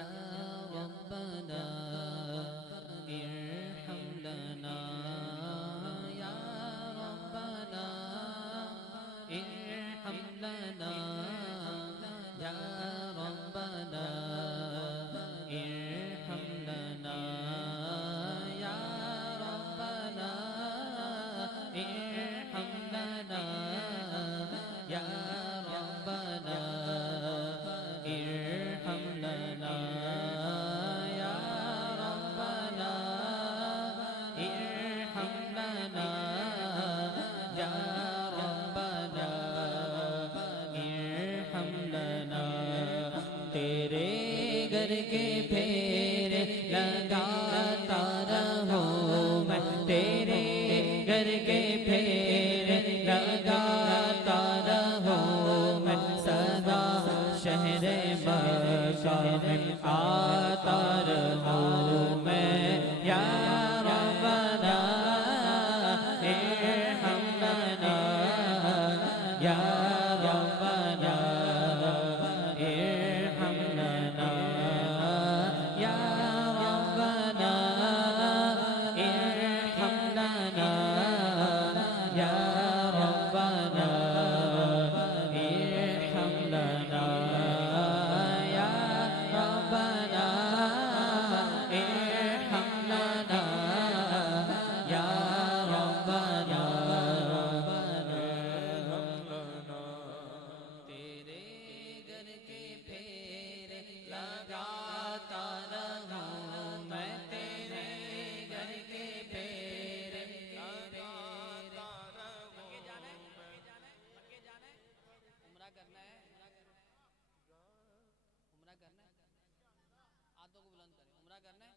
یا ربنا ارحم لنا یا ربنا ارحم لنا یا ربنا ارحم لنا یا ربنا ارحم لنا یا ربنا ارحم لنا یا ربنا ارحم لنا یا ربنا ارحم لنا تیرے گھر کے پھیر لگاتا رہوں میں تیرے گھر کے پھیر لگاتا رہوں میں سدا شہر مکہ میں آتا رہوں میں یا ربنا ارحم لنا یا ربنا ارحم لنا یا ربنا ارحم لنا یا ربنا ارحم لنا یا ربنا ارحم لنا یا ربنا تیرے گھر کے پھیر لگاتا رہوں میں تیرے گھر کے پھیر لگاتا رہوں عمرہ کرنا ہے عمرہ کرنا ہے ہاتھوں کو بلند کریں عمرہ کرنا ہے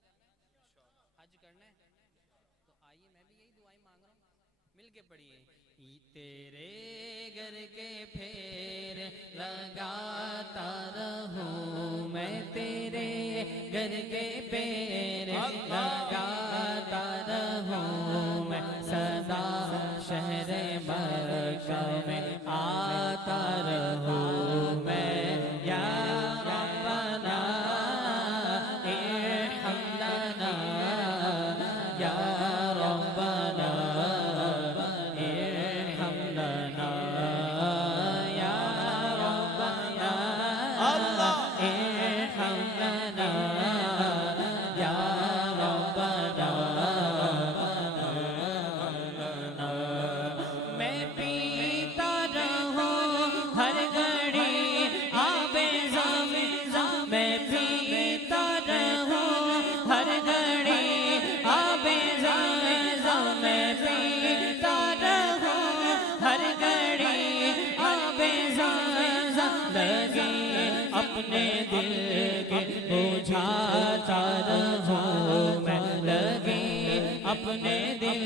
حج کرنا ہے تو آئیے میں بھی یہی دعائیں مانگ رہا ہوں مل کے پڑھیے تیرے گھر کے پھیر لگاتا رہوں میں تیرے گھر کے پھیر لگاتا رہوں میں سدا شہر مکہ میں آتا رہوں میں یا ربنا ارحم لنا یا ربنا ارحم لنا یا ربنا ارحم لنا یا ربنا میں پیتا رہوں ہر گھڑی آب زمزم میں پیتا رہوں ہر گھڑی آب زمزم میں پیتا رہوں ہر گھڑی آب زمزم لگی اپنے دل کے بجھاتا رہوں میں لگی اپنے دل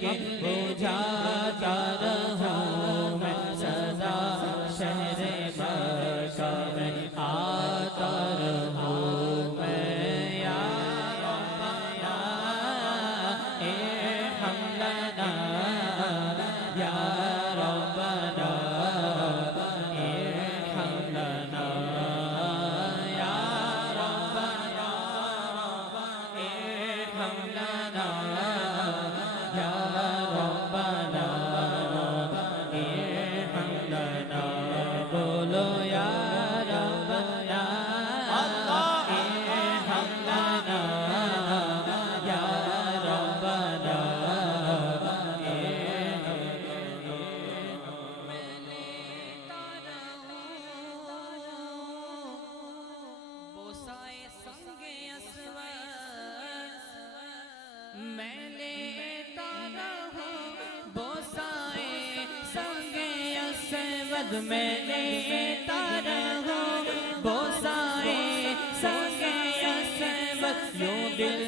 کے بجھاتا رہوں میں سدا شہر مکہ میں آتا رہوں میں یا ربنا ارحم لنا یا ربنا ارحم لنا یا ربنا ارحم لنا یا ربنا ارحم لنا بولو یا ربنا ارحم لنا یا ربنا میں لیتا رہوں بوسائے سنگ اسود میں لیتا رہوں بوسائے سنگ اسود میں لیتا رہوں بوسائے سنگ اسود یوں دل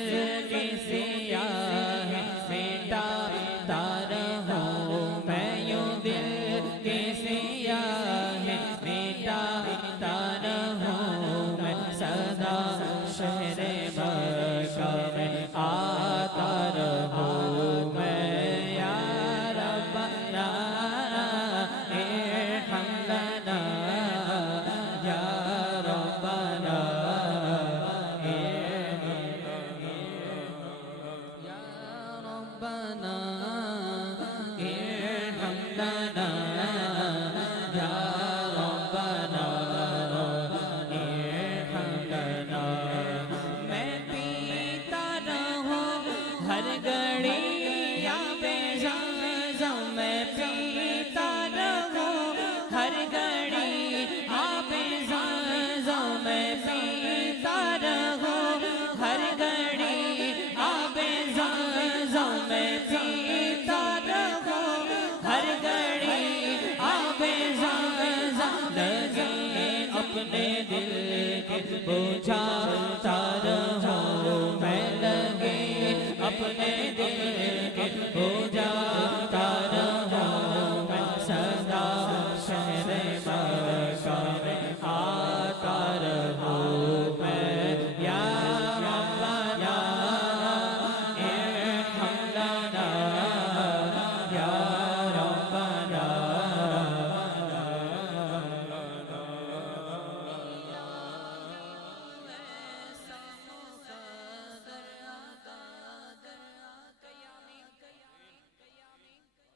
کی سیاہ مٹاتا رہوں میں یوں دل کی سیاہ مٹاتا رہوں میں سدا شہر مکہ میں آتا رہوں میں یا ربنا ارحم لنا یا ربنا لنا یا ربنا ارحم لنا میں پیتا رہوں ہر گھڑی یا بے زمزم میں پیتا رہوں ہر گھڑی آب زمزم میں پیتا رہوں ہر گھڑی آب زمزم میں پیتا رہوں ہر گھڑی آب زمزم لگے اپنے دل کے بجھاتا رہوں میں لگے اپنے دل کے بجھاتا رہوں میں سدا شہر مکہ میں آتا رہوں میں یا ربنا ارحم لنا یا ربنا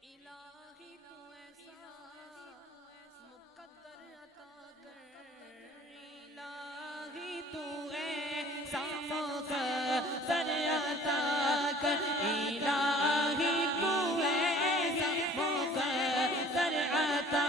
الہی تو ایسا مقدر عطا کر الہی تو ایسا مقدر عطا کر الہی تو ایسا مقدر عطا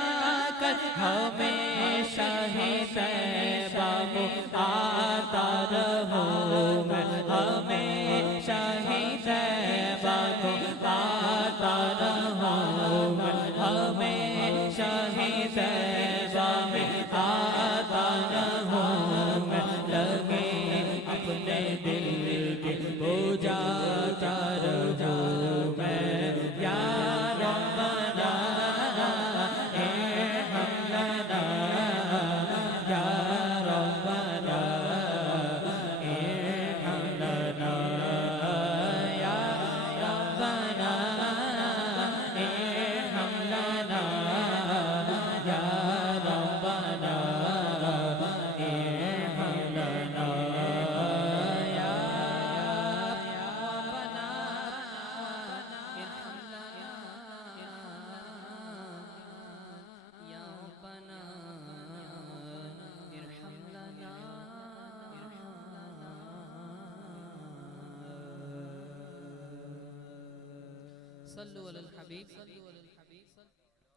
کر ہمیشہ ہی طیبہ میں آتا رہوں میں ہمیشہ ہی طیبہ کو آتا رہوں میں ہمیشہ ہی طیبہ میں آتا رہوں میں لگے اپنے دل کے بجھاتا رہوں میں یا ربنا ارحم لنا یا ربنا ارحم لنا یا ربنا ارحم لنا یا ربنا ارحم لنا یا ربنا ارحم لنا یا ربنا ارحم لنا صلوا علی الحبیب